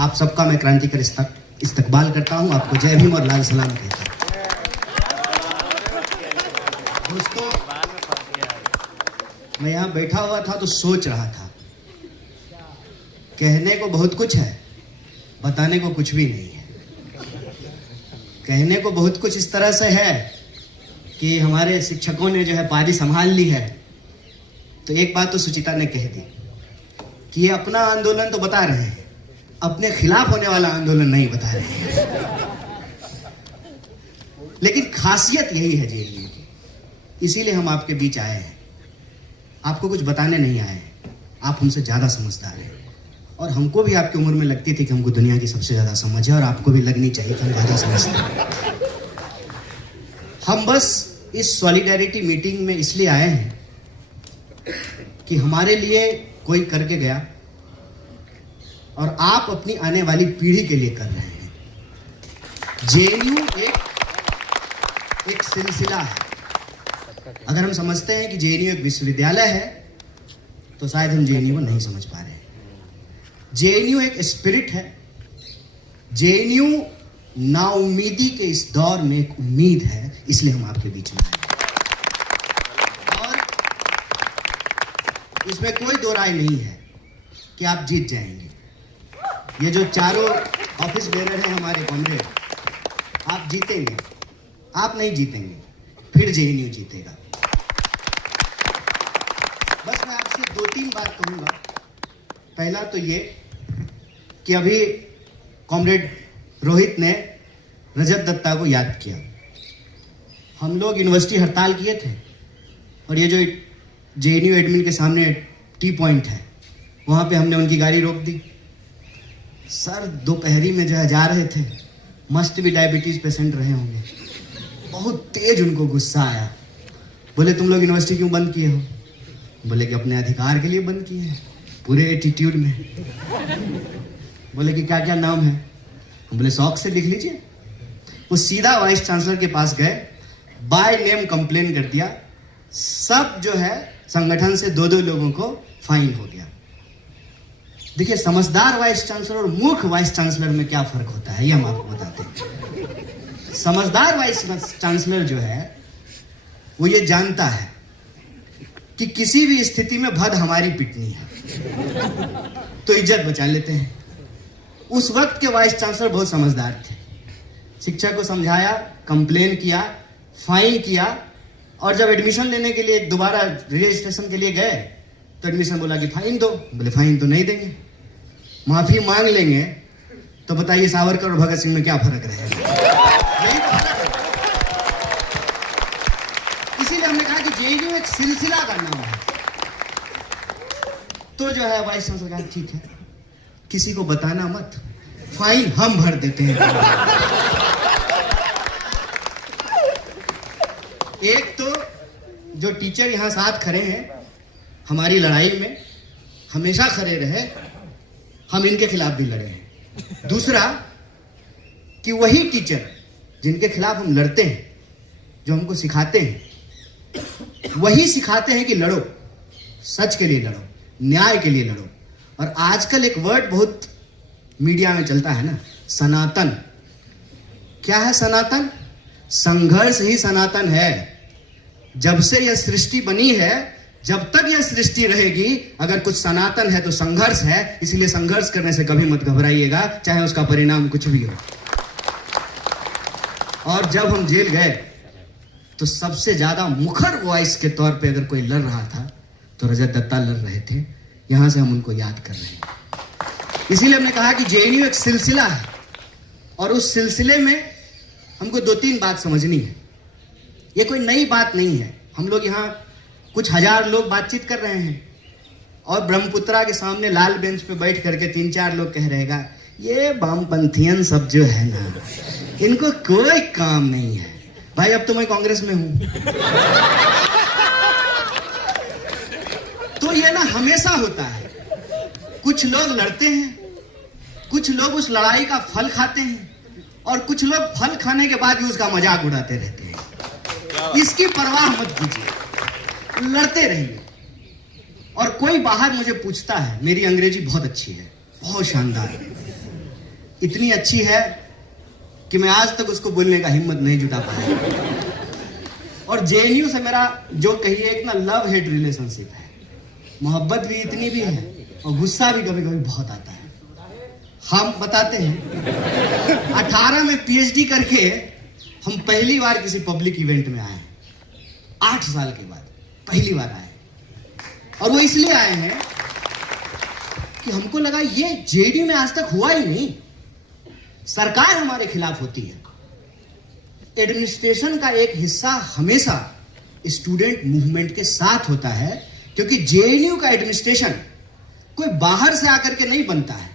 आप सबका मैं क्रांतिकारी इस्तकबाल करता हूं, आपको जय भीम और लाल सलाम कहता हूं। दोस्तों, मैं यहां बैठा हुआ था तो सोच रहा था, कहने को बहुत कुछ है, बताने को कुछ भी नहीं है। कहने को बहुत कुछ इस तरह से है कि हमारे शिक्षकों ने जो है पारी संभाल ली है। तो एक बात तो सुचिता ने कह दी कि ये अपना आंदोलन तो बता रहे हैं, अपने खिलाफ होने वाला आंदोलन नहीं बता रहे हैं। लेकिन खासियत यही है जेएनयू की, इसीलिए हम आपके बीच आए हैं। आपको कुछ बताने नहीं आए हैं, आप हमसे ज्यादा समझदार हैं। और हमको भी आपकी उम्र में लगती थी कि हमको दुनिया की सबसे ज्यादा समझ है, और आपको भी लगनी चाहिए कि हम ज्यादा समझते हैं। हम बस इस सॉलिडेरिटी मीटिंग में इसलिए आए हैं कि हमारे लिए कोई करके गया और आप अपनी आने वाली पीढ़ी के लिए कर रहे हैं। जेएनयू एक सिलसिला है। अगर हम समझते हैं कि जेएनयू एक विश्वविद्यालय है तो शायद हम जेएनयू को नहीं समझ पा रहे हैं। जेएनयू एक स्पिरिट है। जेएनयू नाउम्मीदी के इस दौर में एक उम्मीद है, इसलिए हम आपके बीच में आए। और इसमें कोई दो राय नहीं है कि आप जीत जाएंगे। ये जो चारों ऑफिस बेरर हैं हमारे कॉमरेड, आप जीतेंगे। आप नहीं जीतेंगे, फिर जेएनयू जीतेगा। बस मैं आपसे 2-3 बात कहूंगा। पहला तो ये कि अभी कॉमरेड रोहित ने रजत दत्ता को याद किया। हम लोग यूनिवर्सिटी हड़ताल किए थे और ये जो जेएनयू एडमिन के सामने टी पॉइंट है, वहां पे हमने उनकी गाड़ी रोक दी। सर दोपहरी में जो है जा रहे थे, मस्ट भी डायबिटीज पेशेंट रहे होंगे। बहुत तेज उनको गुस्सा आया। बोले तुम लोग यूनिवर्सिटी क्यों बंद किए हो? बोले कि अपने अधिकार के लिए बंद किए हैं, पूरे एटीट्यूड में। बोले कि क्या क्या नाम है? हम बोले शौक से लिख लीजिए। वो सीधा वाइस चांसलर के पास गए, बाय नेम कंप्लेन कर दिया। सब जो है संगठन से 2-2 लोगों को फाइन हो गया। देखिए, समझदार वाइस चांसलर और मूर्ख वाइस चांसलर में क्या फर्क होता है, ये हम आपको बताते हैं। समझदार वाइस चांसलर जो है वो ये जानता है कि किसी भी स्थिति में भद हमारी पिटनी है, तो इज्जत बचा लेते हैं। उस वक्त के वाइस चांसलर बहुत समझदार थे। शिक्षक को समझाया, कंप्लेन किया, फाइन किया, और जब एडमिशन लेने के लिए दोबारा रजिस्ट्रेशन के लिए गए तो एडमिशन बोला कि फाइन दो। बोले फाइन तो नहीं देंगे, माफी मांग लेंगे। तो बताइए सावरकर और भगत सिंह में क्या फर्क रहेगा? यही तो फर्क है। इसीलिए हमने कहा कि जेएनयू एक सिलसिला का नाम है। तो जो है वाइस चांसलर कहा ठीक है, किसी को बताना मत, फाइन हम भर देते हैं। एक तो जो टीचर यहां साथ खड़े हैं, हमारी लड़ाई में हमेशा खड़े रहे, हम इनके खिलाफ भी लड़े हैं। दूसरा कि वही टीचर जिनके खिलाफ हम लड़ते हैं, जो हमको सिखाते हैं, वही सिखाते हैं कि लड़ो, सच के लिए लड़ो, न्याय के लिए लड़ो। और आजकल एक वर्ड बहुत मीडिया में चलता है ना, सनातन। क्या है सनातन? संघर्ष ही सनातन है। जब से यह सृष्टि बनी है, जब तक यह सृष्टि रहेगी, अगर कुछ सनातन है तो संघर्ष है। इसलिए संघर्ष करने से कभी मत घबराइएगा, चाहे उसका परिणाम कुछ भी हो। और जब हम जेल गए तो सबसे ज्यादा मुखर वॉइस के तौर पे अगर कोई लड़ रहा था तो रजत दत्ता लड़ रहे थे। यहां से हम उनको याद कर रहे हैं। इसीलिए हमने कहा कि जेएनयू एक सिलसिला है, और उस सिलसिले में हमको 2-3 बात समझनी है। ये कोई नई बात नहीं है। हम लोग यहाँ कुछ हजार लोग बातचीत कर रहे हैं, और ब्रह्मपुत्रा के सामने लाल बेंच पे बैठ करके 3-4 लोग कह रहेगा, ये वामपंथियन सब जो है ना, इनको कोई काम नहीं है। भाई अब तो मैं कांग्रेस में हूं। तो ये ना हमेशा होता है, कुछ लोग लड़ते हैं, कुछ लोग उस लड़ाई का फल खाते हैं, और कुछ लोग फल खाने के बाद भी उसका मजाक उड़ाते रहते हैं। इसकी परवाह मत कीजिए, लड़ते रहिए। और कोई बाहर मुझे पूछता है, मेरी अंग्रेजी बहुत अच्छी है, बहुत शानदार है, इतनी अच्छी है कि मैं आज तक उसको बोलने का हिम्मत नहीं जुटा पाया। और जेएनयू से मेरा जो कहिए एक ना लव हेट रिलेशनशिप है, मोहब्बत भी इतनी भी है और गुस्सा भी कभी कभी बहुत आता है। हम बताते हैं 18 में पीएचडी करके हम पहली बार किसी पब्लिक इवेंट में आए, 8 साल के बाद पहली बार आए। और वो इसलिए आए हैं कि हमको लगा ये जेडीयू में आज तक हुआ ही नहीं। सरकार हमारे खिलाफ होती है, एडमिनिस्ट्रेशन का एक हिस्सा हमेशा स्टूडेंट मूवमेंट के साथ होता है, क्योंकि जेएनयू का एडमिनिस्ट्रेशन कोई बाहर से आकर के नहीं बनता है,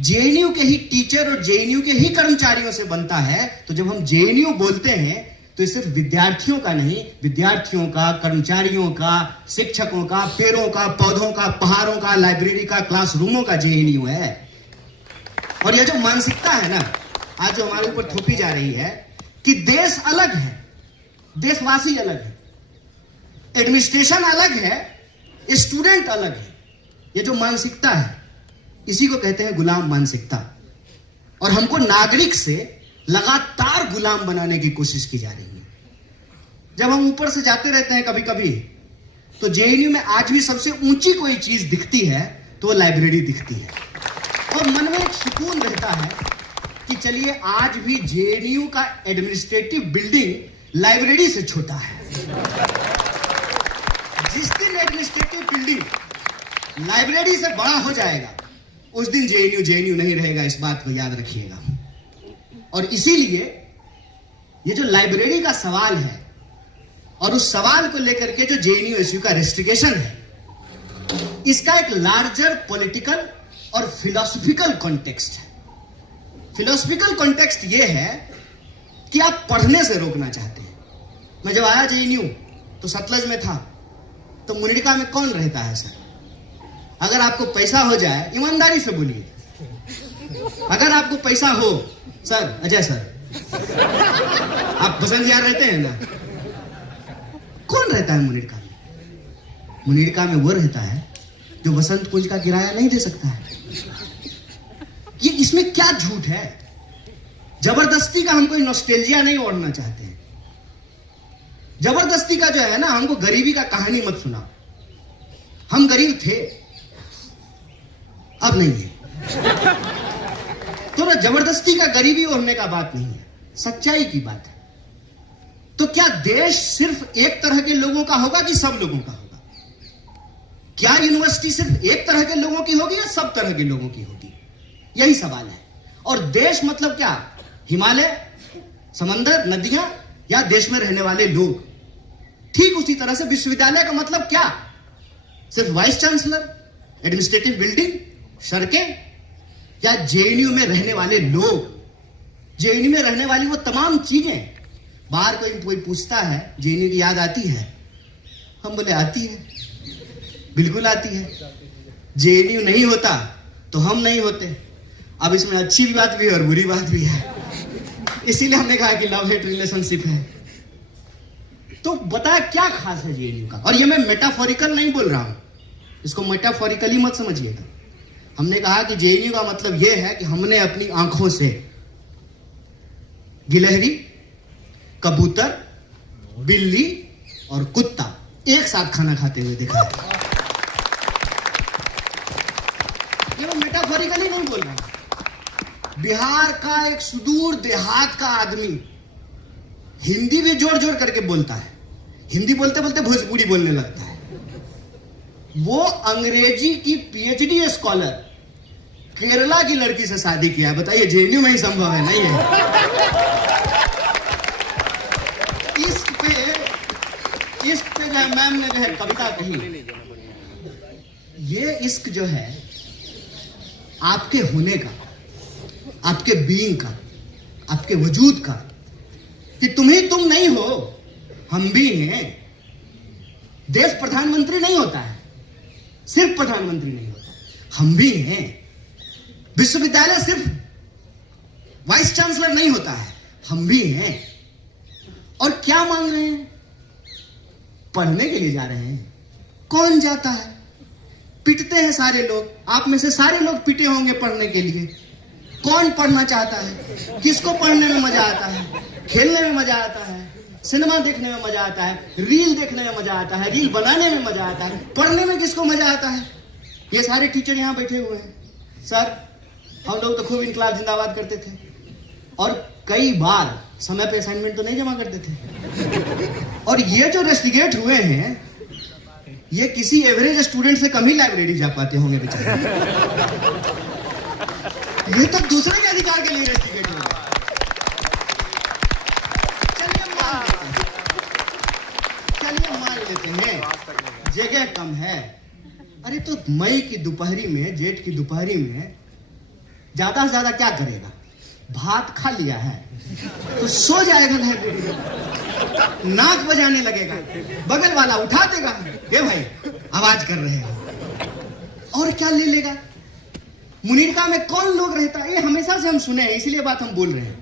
जेएनयू के ही टीचर और जेएनयू के ही कर्मचारियों से बनता है। तो जब हम जेएनयू बोलते हैं तो ये सिर्फ विद्यार्थियों का नहीं, विद्यार्थियों का, कर्मचारियों का, शिक्षकों का, पेड़ों का, पौधों का, पहाड़ों का, लाइब्रेरी का, क्लासरूमों का जेएनयू है। और ये जो मानसिकता है ना आज जो हमारे ऊपर थोपी जा रही है कि देश अलग है, देशवासी अलग है, एडमिनिस्ट्रेशन अलग है, स्टूडेंट अलग है, ये जो मानसिकता है इसी को कहते हैं गुलाम मानसिकता। और हमको नागरिक से लगातार गुलाम बनाने की कोशिश की जा रही है। जब हम ऊपर से जाते रहते हैं कभी कभी तो जेएनयू में आज भी सबसे ऊंची कोई चीज दिखती है तो वो लाइब्रेरी दिखती है, और मन में एक सुकून रहता है कि चलिए आज भी जेएनयू का एडमिनिस्ट्रेटिव बिल्डिंग लाइब्रेरी से छोटा है। जिस दिन एडमिनिस्ट्रेटिव बिल्डिंग लाइब्रेरी से बड़ा हो जाएगा उस दिन जेएनयू नहीं रहेगा, इस बात को याद रखिएगा। और इसीलिए ये जो लाइब्रेरी का सवाल है और उस सवाल को लेकर के जो जेएनयू एसयू का रेस्ट्रिक्शन है, इसका एक लार्जर पॉलिटिकल और फिलोसफिकल कॉन्टेक्स्ट है। फिलोसफिकल कॉन्टेक्स्ट ये है कि आप पढ़ने से रोकना चाहते हैं। मैं जब आया जेएनयू तो सतलज में था, तो मुनिरका में कौन रहता है सर? अगर आपको पैसा हो जाए, ईमानदारी से बोलिए, अगर आपको पैसा हो, सर अजय सर आप बसंत यार रहते हैं ना, कौन रहता है मुनिरका में? मुनिरका में वो रहता है जो वसंत कुंज का किराया नहीं दे सकता है। ये इसमें क्या झूठ है? जबरदस्ती का हम कोई नॉस्टैल्जिया नहीं ओढ़ना चाहते हैं। जबरदस्ती का जो है ना, हमको गरीबी का कहानी मत सुना। हम गरीब थे, अब नहीं है। तो ना जबरदस्ती का गरीबी ओढ़ने का बात नहीं है, सच्चाई की बात है। तो क्या देश सिर्फ एक तरह के लोगों का होगा कि सब लोगों का होगा? क्या यूनिवर्सिटी सिर्फ एक तरह के लोगों की होगी या सब तरह के लोगों की होगी? यही सवाल है। और देश मतलब क्या? हिमालय, समंदर, नदियां, या देश में रहने वाले लोग? ठीक उसी तरह से विश्वविद्यालय का मतलब क्या? सिर्फ वाइस चांसलर, एडमिनिस्ट्रेटिव बिल्डिंग, सड़कें, या जेएनयू में रहने वाले लोग? जेएनयू में रहने वाली वो तमाम चीजें। बाहर कोई पूछता है जेएनयू की याद आती है? हम बोले आती है, बिल्कुल आती है। जेएनयू नहीं होता तो हम नहीं होते। अब इसमें अच्छी भी बात भी है और बुरी बात भी है, इसीलिए हमने कहा कि लव हेट रिलेशनशिप है। तो बता क्या खास है जेएनयू का? और ये मैं मेटाफोरिकल नहीं बोल रहा हूं, इसको मेटाफोरिकली मत समझिएगा। हमने कहा कि जेएनयू का मतलब यह है कि हमने अपनी आंखों से गिलहरी, कबूतर, बिल्ली और कुत्ता एक साथ खाना खाते हुए देखा है। ये मैं मेटाफोरिकली नहीं बोल रहा। बिहार का एक सुदूर देहात का आदमी हिंदी भी जोड़ जोड़ करके बोलता है, हिंदी बोलते बोलते भोजपुरी बोलने लगता है। वो अंग्रेजी की पीएचडी स्कॉलर केरला की लड़की से शादी किया। बताइए जेएनयू में ही संभव है? नहीं है। इश्क पे जो है मैम ने जो है कविता कही, ये इश्क जो है आपके होने का, आपके बीइंग का, आपके वजूद का, कि तुम ही तुम नहीं हो, हम भी हैं। देश प्रधानमंत्री नहीं होता है, सिर्फ प्रधानमंत्री नहीं होता, हम भी हैं। विश्वविद्यालय सिर्फ वाइस चांसलर नहीं होता है, हम भी हैं। और क्या मांग रहे हैं? पढ़ने के लिए जा रहे हैं। कौन जाता है? पिटते हैं सारे लोग, आप में से सारे लोग पिटे होंगे पढ़ने के लिए। कौन पढ़ना चाहता है, किसको पढ़ने में मजा आता है, खेलने में मजा आता है, सिनेमा देखने में मजा आता है, रील देखने में मजा आता है, रील बनाने में मजा आता है, पढ़ने में किसको मजा आता है? ये सारे टीचर यहाँ बैठे हुए हैं। सर, हम लोग तो खूब इनकलाब जिंदाबाद करते थे और कई बार समय पे असाइनमेंट तो नहीं जमा करते थे। और ये जो रेस्टिगेट हुए हैं, ये किसी एवरेज स्टूडेंट से कम ही लाइब्रेरी जा पाते होंगे बेचारे। ये तो दूसरे के अधिकार के लिए रेस्टिगेट हुए। चलिए मान लेते हैं जगह कम है। अरे तो मई की दोपहरी में, जेठ की दोपहरी में ज्यादा से ज्यादा क्या करेगा? भात खा लिया है तो सो जाएगा लाइब्रेरी में, नाक बजाने लगेगा, बगल वाला उठा देगा, ये भाई आवाज कर रहे हैं, और क्या ले लेगा? मुनीरका में कौन लोग रहता है? ये हमेशा से हम सुने हैं, इसलिए बात हम बोल रहे हैं।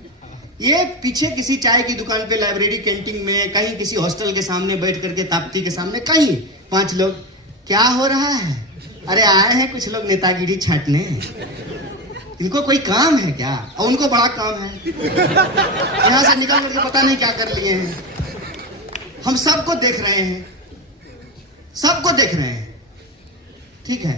ये पीछे किसी चाय की दुकान पे, लाइब्रेरी कैंटीन में, कहीं किसी हॉस्टल के सामने बैठ करके, ताप्ती के सामने, कहीं 5 लोग, क्या हो रहा है? अरे आए हैं कुछ लोग नेतागिरी छांटने, इनको कोई काम है क्या? और उनको बड़ा काम है, यहां से निकल करके पता नहीं क्या कर लिए हैं। हम सबको देख रहे हैं, सबको देख रहे हैं, ठीक है?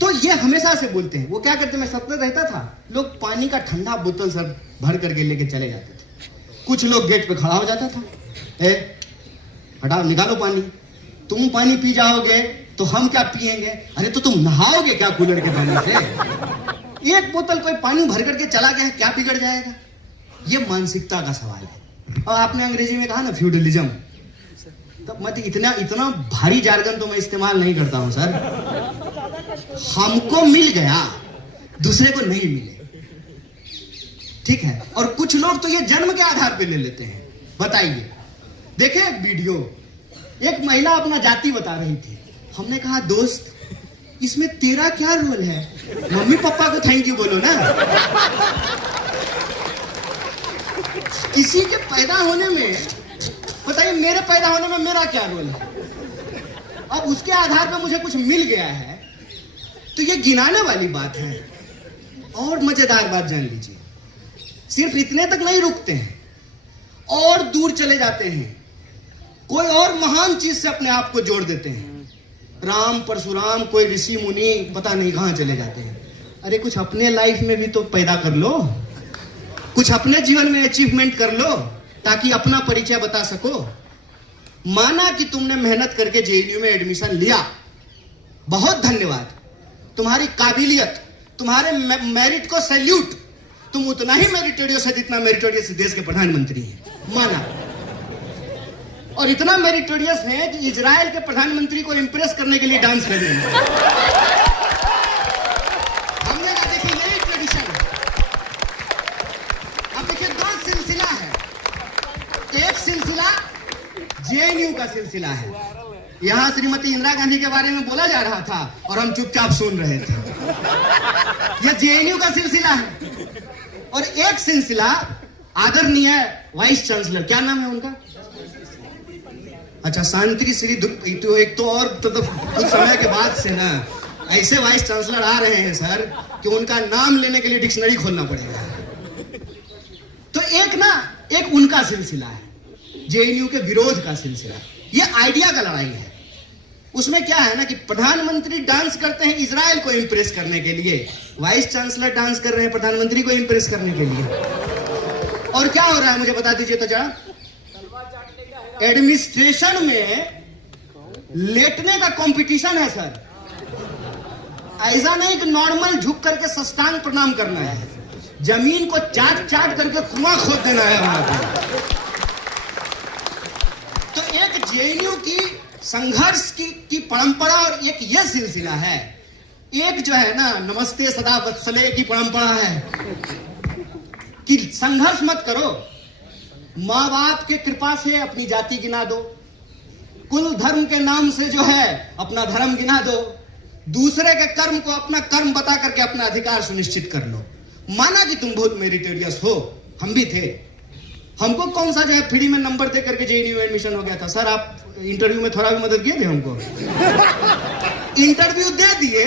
तो ये हमेशा से बोलते हैं। वो क्या करते, मैं सपने रहता था, लोग पानी का ठंडा बोतल सब भर करके लेके चले जाते थे। कुछ लोग गेट पे खड़ा हो जाता था, ए हटाओ, निकालो पानी, तुम पानी पी जाओगे तो हम क्या पिएंगे? अरे तो तुम नहाओगे क्या कूलर के पानी से? एक बोतल कोई पानी भर करके चला गया, क्या बिगड़ जाएगा? ये मानसिकता का सवाल है। और आपने अंग्रेजी में कहा ना फ्यूडलिज्म, तो मैं इतना भारी जार्गन तो मैं इस्तेमाल नहीं करता हूं सर। हमको मिल गया, दूसरे को नहीं मिले, ठीक है? और कुछ लोग तो ये जन्म के आधार पे ले लेते हैं। बताइए, देखे एक वीडियो, एक महिला अपना जाति बता रही थी। हमने कहा दोस्त, इसमें तेरा क्या रोल है? मम्मी पापा को थैंक यू बोलो ना। किसी के पैदा होने में, बताइए मेरे पैदा होने में मेरा क्या रोल है? अब उसके आधार पर मुझे कुछ मिल गया है तो ये गिनाने वाली बात है। और मजेदार बात जान लीजिए, सिर्फ इतने तक नहीं रुकते हैं, और दूर चले जाते हैं, कोई और महान चीज से अपने आप को जोड़ देते हैं। राम परशुराम, कोई ऋषि मुनि, पता नहीं कहां चले जाते हैं। अरे कुछ अपने लाइफ में भी तो पैदा कर लो, कुछ अपने जीवन में अचीवमेंट कर लो, ताकि अपना परिचय बता सको। माना कि तुमने मेहनत करके जेएनयू में एडमिशन लिया, बहुत धन्यवाद, तुम्हारी काबिलियत, तुम्हारे मेरिट को सैल्यूट। तुम उतना ही मेरिटोरियस है जितना मेरिटोरियस देश के प्रधानमंत्री हैं, माना। और इतना मेरिटोरियस है कि इजराइल के प्रधानमंत्री को इंप्रेस करने के लिए डांस कर रहे हैं। हमने कहा देखिए नई ट्रेडिशन है। अब देखिए दो सिलसिला है, एक सिलसिला जेएनयू का सिलसिला है। यहां श्रीमती इंदिरा गांधी के बारे में बोला जा रहा था और हम चुपचाप सुन रहे थे। यह जेएनयू का सिलसिला है। और एक सिलसिला आदरणीय वाइस चांसलर, क्या नाम है उनका? अच्छा, शांति श्री। तो एक तो और तो कुछ समय के बाद से ना ऐसे वाइस चांसलर आ रहे हैं सर कि उनका नाम लेने के लिए डिक्शनरी खोलना पड़ेगा। तो एक उनका सिलसिला है, जेएनयू के विरोध का सिलसिला। ये आइडिया का लड़ाई है। उसमें क्या है ना कि प्रधानमंत्री डांस करते हैं इजराइल को इंप्रेस करने के लिए, वाइस चांसलर डांस कर रहे हैं प्रधानमंत्री को इंप्रेस करने के लिए। और क्या हो रहा है मुझे बता दीजिए तो जरा। एडमिनिस्ट्रेशन में लेटने का कंपटीशन है सर। ऐसा नहीं कि नॉर्मल झुक करके साष्टांग प्रणाम करना है, जमीन को चाट चाट करके कुआं खोद देना है वहां पर। तो एक जेएनयू की संघर्ष की परंपरा और एक ये सिलसिला है। एक जो है ना नमस्ते सदा वत्सले की परंपरा है कि संघर्ष मत करो, माँ बाप के कृपा से अपनी जाति गिना दो, कुल धर्म के नाम से जो है अपना धर्म गिना दो, दूसरे के कर्म को अपना कर्म बता करके अपना अधिकार सुनिश्चित कर लो। माना कि तुम बहुत मेरिटोरियस हो, हम भी थे, हमको कौन सा जो है फ्री में नंबर दे करके जेएनयू में एडमिशन हो गया था। सर आप इंटरव्यू में थोड़ा भी मदद किए थे हमको। इंटरव्यू दे दिए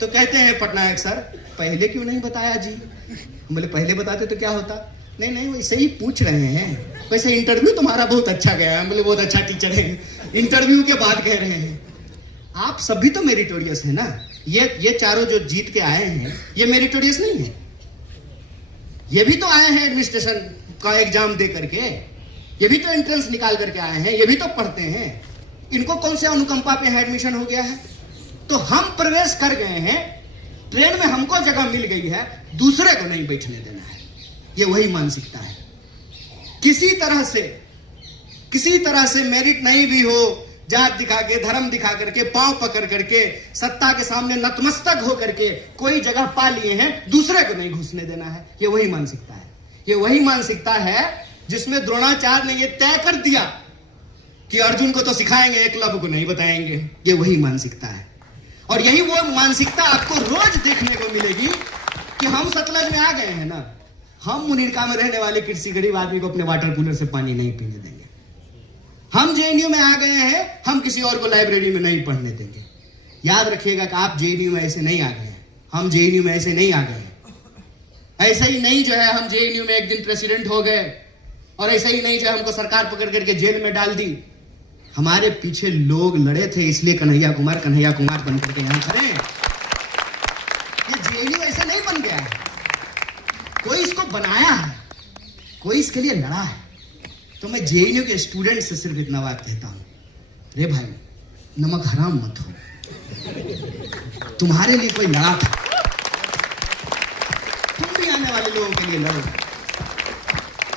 तो कहते हैं पटनायक सर पहले क्यों नहीं बताया जी? हम बोले पहले बताते तो क्या होता? नहीं नहीं, वैसे ही पूछ रहे हैं, वैसे इंटरव्यू तुम्हारा बहुत अच्छा गया। हम बोले बहुत अच्छा टीचर है, इंटरव्यू के बाद कह रहे हैं। आप सभी तो मेरिटोरियस है ना। ये चारों जो जीत के आए हैं, ये मेरिटोरियस नहीं है? ये भी तो आए हैं एडमिनिस्ट्रेशन का एग्जाम दे करके, ये भी तो एंट्रेंस निकाल करके आए हैं, ये भी तो पढ़ते हैं। इनको कौन से अनुकंपा पे एडमिशन हो गया है? तो हम प्रवेश कर गए हैं, ट्रेन में हमको जगह मिल गई है, दूसरे को नहीं बैठने देना है। ये वही मानसिकता है। किसी तरह से मेरिट नहीं भी हो, जात दिखा के, धर्म दिखा करके, पांव पकड़ करके, सत्ता के सामने नतमस्तक हो करके कोई जगह पा लिए हैं, दूसरे को नहीं घुसने देना है। ये वही मानसिकता है। ये वही मानसिकता है जिसमें द्रोणाचार्य ने ये तय कर दिया कि अर्जुन को तो सिखाएंगे, एकलव्य को नहीं बताएंगे। ये वही मानसिकता है। और यही वो मानसिकता आपको रोज देखने को मिलेगी कि हम सतलज में आ गए हैं ना, हम मुनीरका में रहने वाले किसी गरीब आदमी को अपने वाटर कूलर से पानी नहीं पीने देंगे। हम जेएनयू में आ गए हैं, हम किसी और को लाइब्रेरी में नहीं पढ़ने देंगे। याद रखिएगा कि आप जेएनयू में ऐसे नहीं आ गए हैं, हम जेएनयू में ऐसे नहीं आ गए हैं। ऐसे ही नहीं जो है हम जेएनयू में एक दिन प्रेसिडेंट हो गए, और ऐसे ही नहीं जो हमको सरकार पकड़ करके जेल में डाल दी। हमारे पीछे लोग लड़े थे, इसलिए कन्हैया कुमार बन करके यहां खड़े हैं। ये जेएनयू ऐसे नहीं बन गया है, कोई इसको बनाया है, कोई इसके लिए लड़ा है। तो मैं जेएनयू के स्टूडेंट से सिर्फ इतना बात कहता हूं, रे भाई नमक हराम मत हो, तुम्हारे लिए कोई लड़ा था, तुम भी आने वाले लोगों के लिए लड़ो।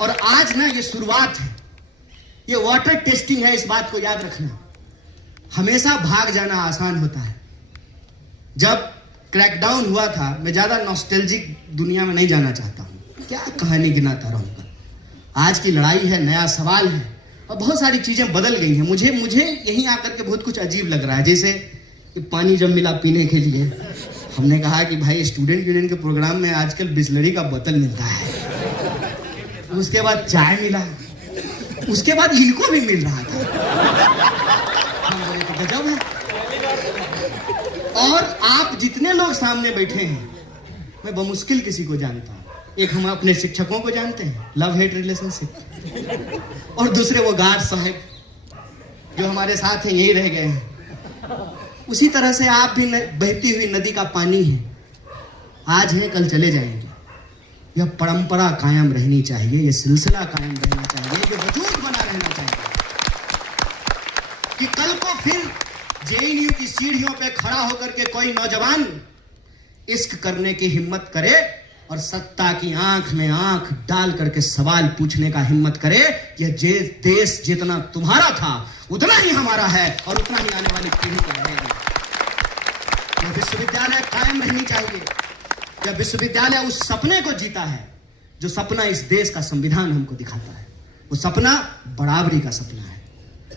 और आज ना ये शुरुआत है, ये वाटर टेस्टिंग है, इस बात को याद रखना। हमेशा भाग जाना आसान होता है। जब क्रैकडाउन हुआ था, मैं ज्यादा नॉस्टैल्जिक दुनिया में नहीं जाना चाहता हूं, क्या कहानी गिनाता रहूंगा। आज की लड़ाई है, नया सवाल है, और बहुत सारी चीजें बदल गई हैं। मुझे यहीं आकर के बहुत कुछ अजीब लग रहा है। जैसे कि पानी जब मिला पीने के लिए, हमने कहा कि भाई स्टूडेंट यूनियन के प्रोग्राम में आजकल बिस्लरी का बोतल मिलता है, उसके बाद चाय मिला, उसके बाद इनको भी मिल रहा था। हम बोले तो गजब है। और आप जितने लोग सामने बैठे हैं, मैं बमुश्किल किसी को जानता हूं। एक हम अपने शिक्षकों को जानते हैं, लव हेट रिलेशनशिप, और दूसरे वो गार्ड साहब जो हमारे साथ हैं, यही रह गए हैं। उसी तरह से आप भी बहती हुई नदी का पानी है, आज है कल चले जाएंगे। यह परंपरा कायम रहनी चाहिए, यह सिलसिला कायम रहना चाहिए, यह वजूद बना रहना चाहिए कि कल को फिर जेएनयू की सीढ़ियों पे खड़ा होकर के कोई नौजवान इश्क करने की हिम्मत करे और सत्ता की आंख में आंख डाल करके सवाल पूछने का हिम्मत करे। यह देश जितना तुम्हारा था उतना ही हमारा है, और उतना ही आने वाली पीढ़ी का रहेगा। यह विश्वविद्यालय कायम रहनी चाहिए। यह विश्वविद्यालय उस सपने को जीता है जो सपना इस देश का संविधान हमको दिखाता है। वो सपना बराबरी का सपना है,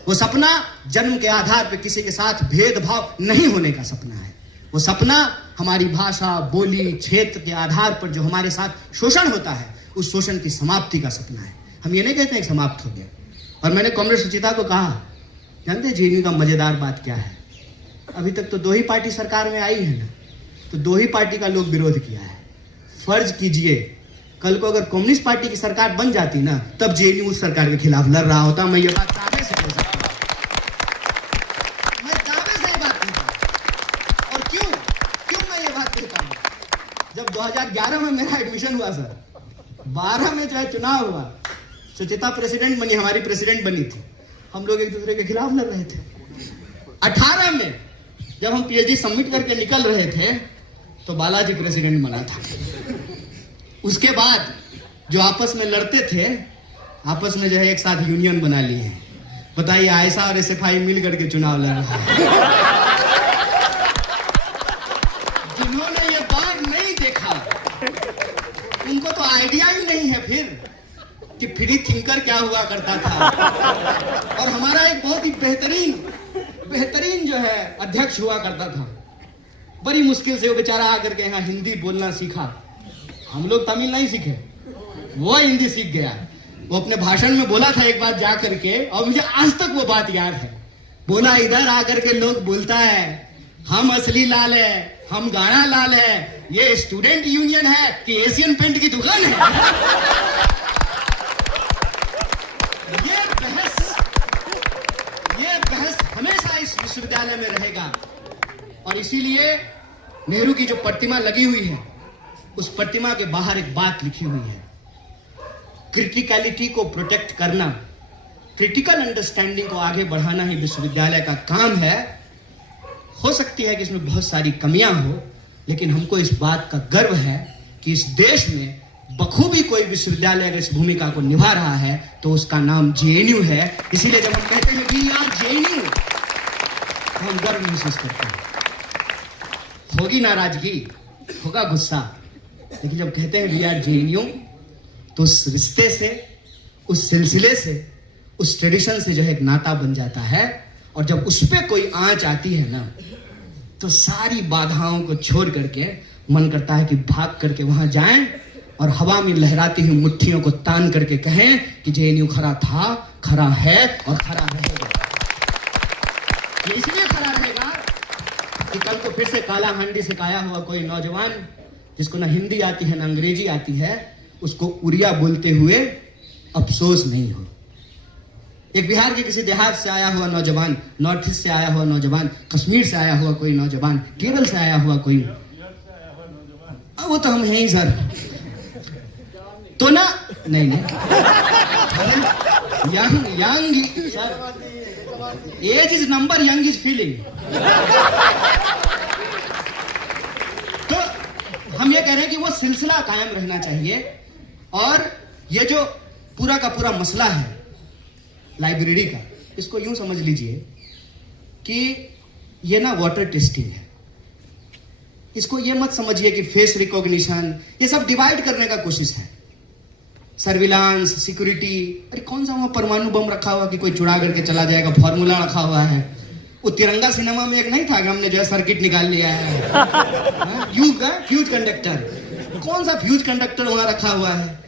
वो सपना जन्म के आधार पर किसी के साथ भेदभाव नहीं होने का सपना है। वो सपना हमारी भाषा, बोली, क्षेत्र के आधार पर जो हमारे साथ शोषण होता है, उस शोषण की समाप्ति का सपना है। हम ये नहीं कहते हैं समाप्त हो गया। और मैंने कॉमरेड सुचिता को कहा, जानते हैं जेएनयू का मजेदार बात क्या है? अभी तक तो 2 ही पार्टी सरकार में आई है ना, तो 2 ही पार्टी का लोग विरोध किया है। फर्ज कीजिए कल को अगर कम्युनिस्ट पार्टी की सरकार बन जाती ना, तब जेएनयू उस सरकार के खिलाफ लड़ रहा होता। मैं ये बात दावे से कह सकता हूं, मैं दावे से ये बात कहता हूं। और क्यों मैं ये बात कहता हूं? जब 2011 में मेरा एडमिशन हुआ सर, 12 में जो है चुनाव हुआ, सुचिता प्रेसिडेंट बनी, हमारी प्रेसिडेंट बनी थी, हम लोग एक दूसरे के खिलाफ लड़ रहे थे। 18 में जब हम पीएचडी सबमिट करके निकल रहे थे, तो बालाजी प्रेसिडेंट बना था। उसके बाद जो आपस में लड़ते थे, आपस में जो है एक साथ यूनियन बना लिए हैं। बताइए, आयशा और एसएफआई मिल करके चुनाव लड़ रहा है। जिन्होंने ये बात नहीं देखा, उनको तो आइडिया ही नहीं है फिर कि फ्री थिंकर क्या हुआ करता था। और हमारा एक बहुत ही बेहतरीन जो है अध्यक्ष हुआ करता था। बड़ी मुश्किल से वो बेचारा आकर के यहाँ हिंदी बोलना सीखा। हम लोग तमिल नहीं सीखे, वो हिंदी सीख गया। वो अपने भाषण में बोला था एक बात जा करके, और मुझे आज तक वो बात याद है। बोला, इधर आकर के लोग बोलता है हम असली लाल है, हम गाना लाल है, ये स्टूडेंट यूनियन है कि एशियन पेंट की दुकान है। ये बहस हमेशा इस विश्वविद्यालय में रहेगा और इसीलिए नेहरू की जो प्रतिमा लगी हुई है, उस प्रतिमा के बाहर एक बात लिखी हुई है, क्रिटिकलिटी को प्रोटेक्ट करना, क्रिटिकल अंडरस्टैंडिंग को आगे बढ़ाना ही विश्वविद्यालय का काम है। हो सकती है कि इसमें बहुत सारी कमियां हो, लेकिन हमको इस बात का गर्व है कि इस देश में बखूबी कोई विश्वविद्यालय अगर इस भूमिका को निभा रहा है तो उसका नाम जेएनयू है। इसीलिए जब हम कहते हैं कि आप जेएनयू, तो हम गर्व महसूस करते हैं। होगी नाराजगी, होगा गुस्सा, लेकिन जब कहते हैं वी आर जेएनयू तो उस रिश्ते से, उस सिलसिले से, उस ट्रेडिशन से जो है एक नाता बन जाता है। और जब उस पर कोई आंच आती है ना, तो सारी बाधाओं को छोड़ करके मन करता है कि भाग करके वहां जाएं और हवा में लहराती हुई मुट्ठियों को तान करके कहें कि जेएनयू खरा था, खरा है और खरा रहेगा। ये इसलिए खरा रहेगा कि कल को फिर से काला हांडी से खाया हुआ कोई नौजवान जिसको ना हिंदी आती है ना अंग्रेजी आती है, उसको उड़िया बोलते हुए अफसोस नहीं हो। एक बिहार के किसी देहात से आया हुआ नौजवान, नॉर्थ ईस्ट से आया हुआ नौजवान, कश्मीर से आया हुआ कोई नौजवान, केरल से आया हुआ कोई, वो तो हम हैं ही सर, तो ना नहीं young sir, age is number, young is feeling. तो हम ये कह रहे हैं कि वो सिलसिला कायम रहना चाहिए। और ये जो पूरा का पूरा मसला है लाइब्रेरी का, इसको यूं समझ लीजिए कि ये ना वाटर टेस्टिंग है। इसको ये मत समझिए कि फेस रिकॉग्निशन, ये सब डिवाइड करने का कोशिश है। सर्विलांस, सिक्योरिटी, अरे कौन सा वहां परमाणु बम रखा हुआ कि कोई चुरा करके चला जाएगा, फॉर्मूला रखा हुआ है। वो तिरंगा सिनेमा में एक नहीं था कि हमने जो है सर्किट निकाल लिया है, फ्यूज कंडक्टर, कौन सा फ्यूज कंडक्टर वहां रखा हुआ है?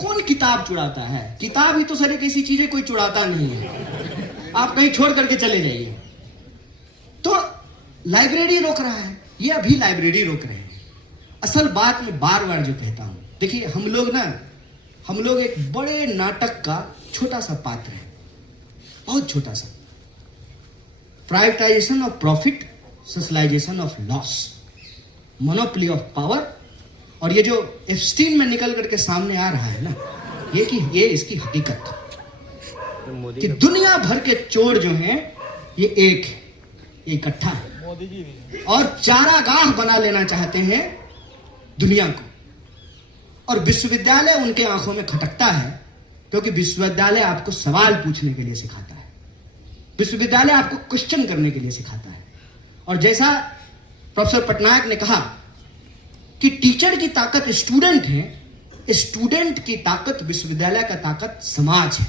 कौन किताब चुराता है? किताब ही तो सर एक ऐसी चीज है कोई चुराता नहीं है, आप कहीं छोड़ करके चले जाइए। तो लाइब्रेरी रोक रहा है, ये अभी लाइब्रेरी रोक रहे हैं। असल बात मैं बार बार जो कहता हूं, देखिए हम लोग एक बड़े नाटक का छोटा सा पात्र है, बहुत छोटा सा। Privatisation of profit, socialisation of loss, monopoly of power. और ये जो एप्स्टीन में निकल करके सामने आ रहा है ना, ये इसकी हकीकत, कि दुनिया भर के चोर जो हैं ये एक है, ये इकट्ठा है और चारागाह बना लेना चाहते हैं दुनिया को। और विश्वविद्यालय उनके आंखों में खटकता है, क्योंकि विश्वविद्यालय आपको सवाल पूछने के लिए सिखाता है, विश्वविद्यालय आपको क्वेश्चन करने के लिए सिखाता है। और जैसा प्रोफेसर पटनायक ने कहा कि टीचर की ताकत स्टूडेंट है, स्टूडेंट की ताकत विश्वविद्यालय का ताकत समाज है।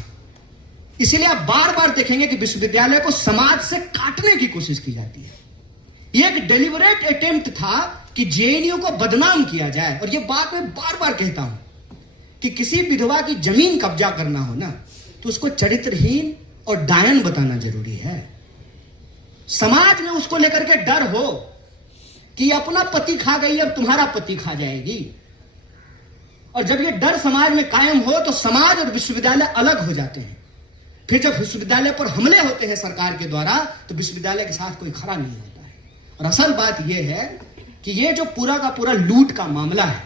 इसीलिए आप बार बार देखेंगे कि विश्वविद्यालय को समाज से काटने की कोशिश की जाती है। यह एक डेलिबरेट अटेम्प्ट था कि जेएनयू को बदनाम किया जाए। और यह बात मैं बार बार कहता हूं कि किसी विधवा की जमीन कब्जा करना हो ना, तो उसको चरित्रहीन और डायन बताना जरूरी है। समाज में उसको लेकर के डर हो कि अपना पति खा गई, अब तुम्हारा पति खा जाएगी। और जब ये डर समाज में कायम हो तो समाज और विश्वविद्यालय अलग हो जाते हैं। फिर जब विश्वविद्यालय पर हमले होते हैं सरकार के द्वारा, तो विश्वविद्यालय के साथ कोई खड़ा नहीं होता है। और असल बात यह है कि ये जो पूरा का पूरा लूट का मामला है,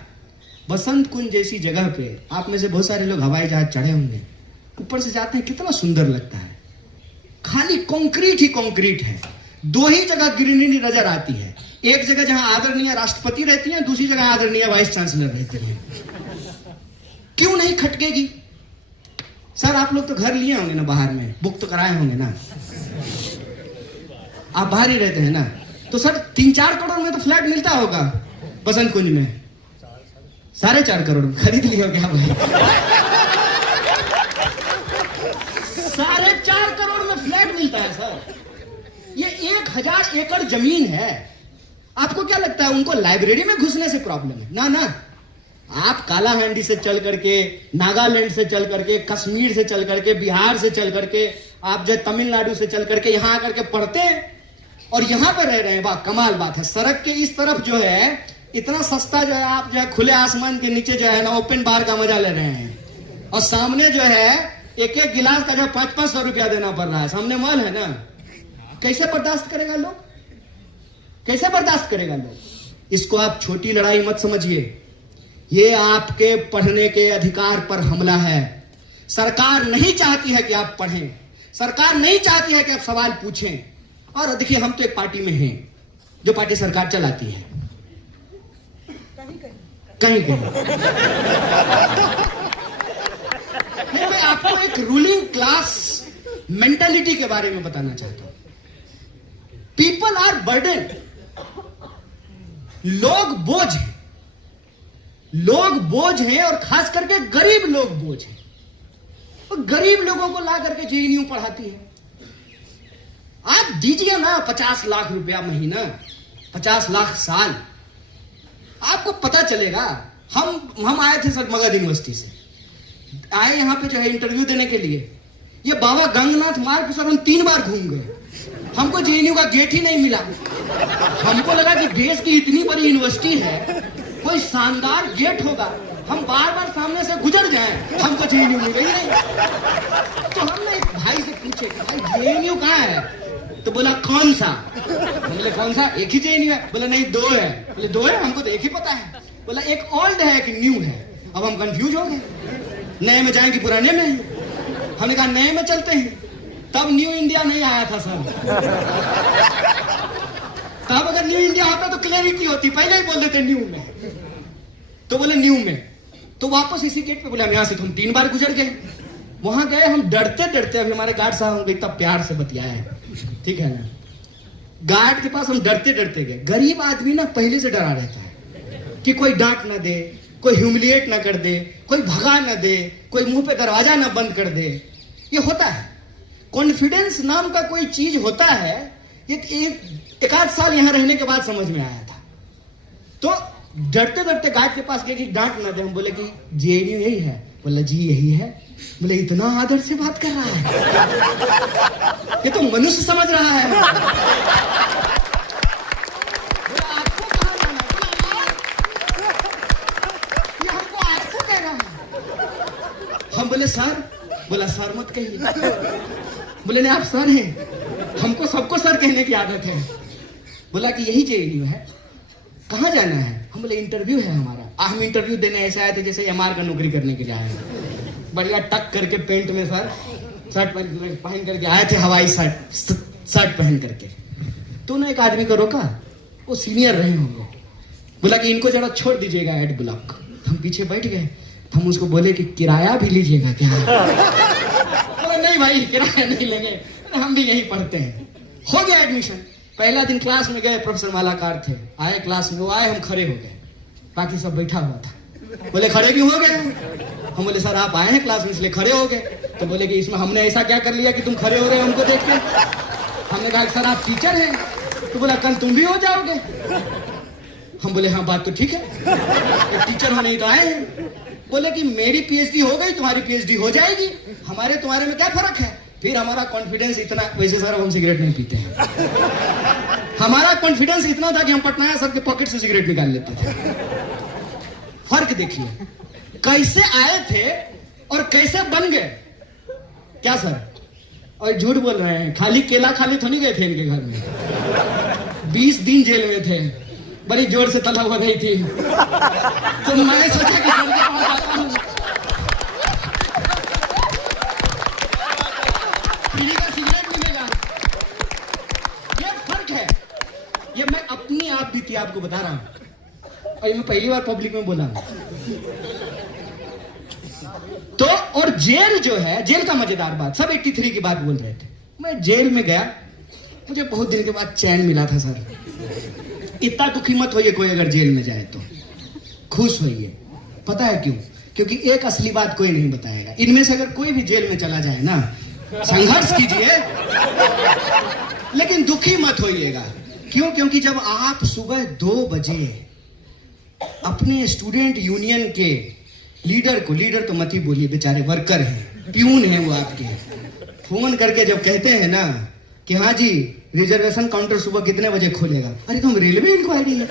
बसंत कुंज जैसी जगह पे आप में से बहुत सारे लोग हवाई जहाज चढ़े होंगे, ऊपर से जाते हैं कितना सुंदर लगता है। खाली कंक्रीट ही कंक्रीट है। दो ही जगह ग्रीनरी नजर आती है, एक जगह जहां आदरणीय राष्ट्रपति रहती है, दूसरी जगह आदरणीय वाइस चांसलर रहते हैं। क्यों नहीं खटकेगी? सर आप लोग तो घर लिए होंगे ना, बाहर में बुक तो कराए होंगे ना, आप बाहर ही रहते हैं ना, तो सर 3-4 करोड़ में तो फ्लैट मिलता होगा बसंत कुंज में। 4.5 करोड़ में खरीद लिया क्या भाई? 4.5 करोड़ में फ्लैट मिलता है सर। ये 1000 एकड़ जमीन है। आपको क्या लगता है उनको लाइब्रेरी में घुसने से प्रॉब्लम है? ना ना, आप कालाहांडी से चल करके, नागालैंड से चल करके, कश्मीर से चल करके, बिहार से चल करके, आप जो तमिलनाडु से चल करके यहां आकर के पढ़ते हैं और यहां पे रह रहे हैं। वाह, कमाल बात है। सड़क के इस तरफ जो है इतना सस्ता जो है, आप जो है खुले आसमान के नीचे जो है ना ओपन बार का मजा ले रहे हैं, और सामने जो है एक एक गिलास का जो 500-500 रुपया देना पड़ रहा है। सामने मॉल है ना, कैसे बर्दाश्त करेगा लोग, कैसे बर्दाश्त करेगा लोग। इसको आप छोटी लड़ाई मत समझिए, ये आपके पढ़ने के अधिकार पर हमला है। सरकार नहीं चाहती है कि आप पढ़ें, सरकार नहीं चाहती है कि आप सवाल पूछें। और देखिए, हम तो एक पार्टी में हैं जो पार्टी सरकार चलाती है, कहीं कहीं मैं आपको एक रूलिंग क्लास मेंटालिटी के बारे में बताना चाहता हूं। पीपल आर बर्डन, लोग बोझ हैं, लोग बोझ हैं, और खास करके गरीब लोग बोझ हैं। और गरीब लोगों को ला करके जेएनयू पढ़ाती है। आप दीजिए ना 50 लाख रुपया महीना, 50 लाख साल, आपको पता चलेगा। हम आए थे सर मगध यूनिवर्सिटी से, आए यहां पे जो है इंटरव्यू देने के लिए। ये बाबा गंगनाथ मार्ग पर सर हम 3 बार घूम गए, हमको जेएनयू का गेट ही नहीं मिला। हमको लगा कि देश की इतनी बड़ी यूनिवर्सिटी है, कोई शानदार गेट होगा, हम बार बार सामने से गुजर जाएं, हमको जेएनयू मिल गई नहीं। तो हमने एक भाई से पूछे, भाई जेएनयू कहाँ है? तो बोला कौन सा? बोले कौन सा? एक ही जेएनयू है। बोला नहीं 2 है। बोले 2 है, हमको तो एक ही पता है। बोला एक ओल्ड है एक न्यू है। अब हम कंफ्यूज हो गए, नए में जाएंगे पुराने में। हमने कहा नए में चलते हैं। तब न्यू इंडिया नहीं आया था सर। तब अगर न्यू इंडिया होता तो क्लैरिटी होती, पहले ही बोल देते न्यू में। तो बोले न्यू में, तो वापस इसी गेट पे बोले हम यहां से, तो हम 3 बार गुजर गए। वहां गए, हम डरते डरते, अभी हमारे गार्ड साहब हमको इतना प्यार से बतियाया है, ठीक है ना। गार्ड के पास हम डरते डरते गए। गरीब आदमी ना पहले से डरा रहता है कि कोई डांट ना दे, कोई ह्यूमिलिएट ना कर दे, कोई भगा ना दे, कोई मुंह पे दरवाजा ना बंद कर दे। ये होता है, कॉन्फिडेंस नाम का कोई चीज होता है। ये एक आध साल यहां रहने के बाद समझ में आया था। तो डरते डरते गार्ड के पास गए कि डांट ना दे। हम बोले कि जेएनयू यही है? बोला जी यही है। बोले इतना आदर से बात कर रहा है, ये तो मनुष्य समझ रहा है। बोला आपको कहां जाना? ये हमको आपको कह रहा है। हम बोले सर। बोला सर मत कहिए। बोले नहीं आप सर हैं, हमको सबको सर कहने की आदत है। बोला कि यही जेएनयू है, कहाँ जाना है? हम बोले इंटरव्यू है हमारा। हम इंटरव्यू देने ऐसे आए थे जैसे एमआर का नौकरी करने के लिए आए हैं। बढ़िया टक करके पेंट में सर शर्ट पहन करके आए थे, हवाई शर्ट पहन करके। तो उन्होंने एक आदमी को रोका, वो सीनियर रहे होंगे। बोला कि इनको जरा छोड़ दीजिएगा एड ब्लॉक। हम पीछे बैठ गए। हम उसको बोले कि किराया भी लीजिएगा क्या? बोला नहीं भाई किराया नहीं लेंगे, हम भी यहीं पढ़ते हैं। हो गया एडमिशन। पहला दिन क्लास में गए, प्रोफेसर मालाकार थे, आए क्लास में, वो आए, हम खड़े हो गए, बाकी सब बैठा हुआ था। बोले खड़े क्यों हो गए? हम बोले सर आप आए हैं क्लास में इसलिए खड़े हो गए। तो बोले कि इसमें हमने ऐसा क्या कर लिया कि तुम खड़े हो रहे हो हमको देख के? हमने कहा सर आप टीचर हैं। तो बोला कल तुम भी हो जाओगे। हम बोले हाँ बात तो ठीक है, एक टीचर होने ही तो आए हैं। बोले कि मेरी पीएचडी हो गई, तुम्हारी पीएचडी हो जाएगी, हमारे तुम्हारे में क्या फर्क है? फिर हमारा कॉन्फिडेंस इतना, वैसे सर हम सिगरेट नहीं पीते हैं, हमारा कॉन्फिडेंस इतना था कि हम पटनायक सर के पॉकेट से सिगरेट निकाल लेते थे। फर्क देखिए, कैसे आए थे और कैसे बन गए। क्या सर? और झूठ बोल रहे हैं, खाली केला खाली तो नहीं गए थे इनके घर में, 20 दिन जेल में थे, बड़ी जोर से तलब हो रही थी। तो मैंने सोचा कि सर के पास आता हूं, पीने का सिगरेट मिलेगा। ये फर्क है, ये मैं अपनी आप बीती आपको बता रहा हूं, और ये मैं पहली बार पब्लिक में बोला हूं। तो और जेल जो है, जेल का मजेदार बात, सब 83 की बात बोल रहे थे। मैं जेल में गया, मुझे बहुत दिन के बाद चैन मिला था सर। इतना दुखी मत होइए कोई अगर जेल में जाए तो, खुश होइए। पता है क्यों? क्योंकि एक असली बात कोई नहीं बताएगा। इनमें से अगर कोई भी जेल में चला जाए ना, संघर्ष कीजिए लेकिन दुखी मत होइएगा। क्यों? क्योंकि जब आप सुबह 2 बजे अपने स्टूडेंट यूनियन के लीडर को, लीडर तो मत ही बोलिए, बेचारे वर्कर हैं, प्यून है वो आपके, फोन करके जब कहते हैं ना कि हाँ जी रिजर्वेशन काउंटर सुबह कितने बजे खोलेगा। अरे तुम रेलवे इंक्वायरी है।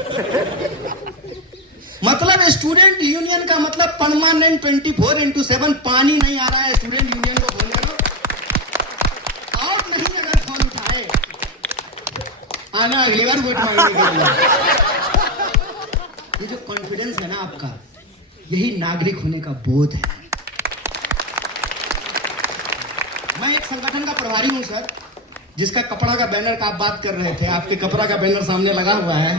मतलब स्टूडेंट यूनियन का मतलब परमानेंट 24/7 पानी नहीं आ रहा है। स्टूडेंट यूनियन को फोन करो और नहीं अगर फोन उठाए आना अगली बार वोट मांगने के लिए। ये जो कॉन्फिडेंस है ना आपका, यही नागरिक होने का बोध है। मैं एक संगठन का प्रभारी हूं सर, जिसका कपड़ा का बैनर का आप बात कर रहे थे। आपके कपड़ा का बैनर सामने लगा हुआ है।